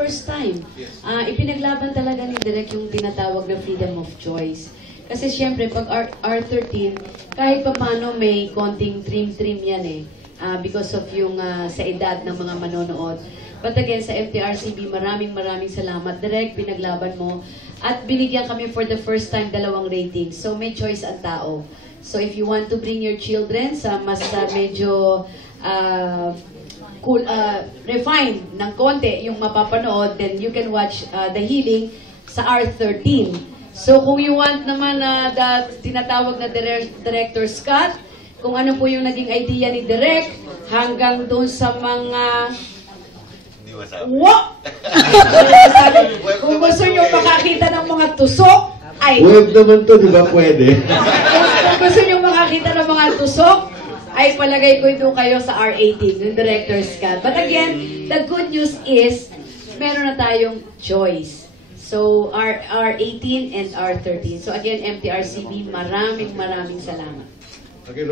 first time. Ipinaglaban talaga ni Direk yung tinatawag na freedom of choice. Kasi syempre, pag R13, kahit pa paano may konting trim-trim yan eh. Because of yung sa edad ng mga manonood. But again, sa MTRCB, maraming salamat. Direk, pinaglaban mo. At binigyan kami for the first time 2 ratings. So may choice ang tao. So if you want to bring your children sa mas medyo cool, refined ng konti yung mapapanood, then you can watch The Healing sa R13. So kung you want naman the tinatawag na Director Scott, kung ano po yung naging idea ni Direk, hanggang doon sa mga kung gusto nyo makakita ng mga tusok, ay web naman to, di ba pwede? kung gusto nyo makakita ng mga tusok, ay palagay ko ito kayo sa R18, yung Director Scott. But again, the good news is, meron na tayong choice. So, R18 and R13. So again, MTRCB, maraming salamat. Okay,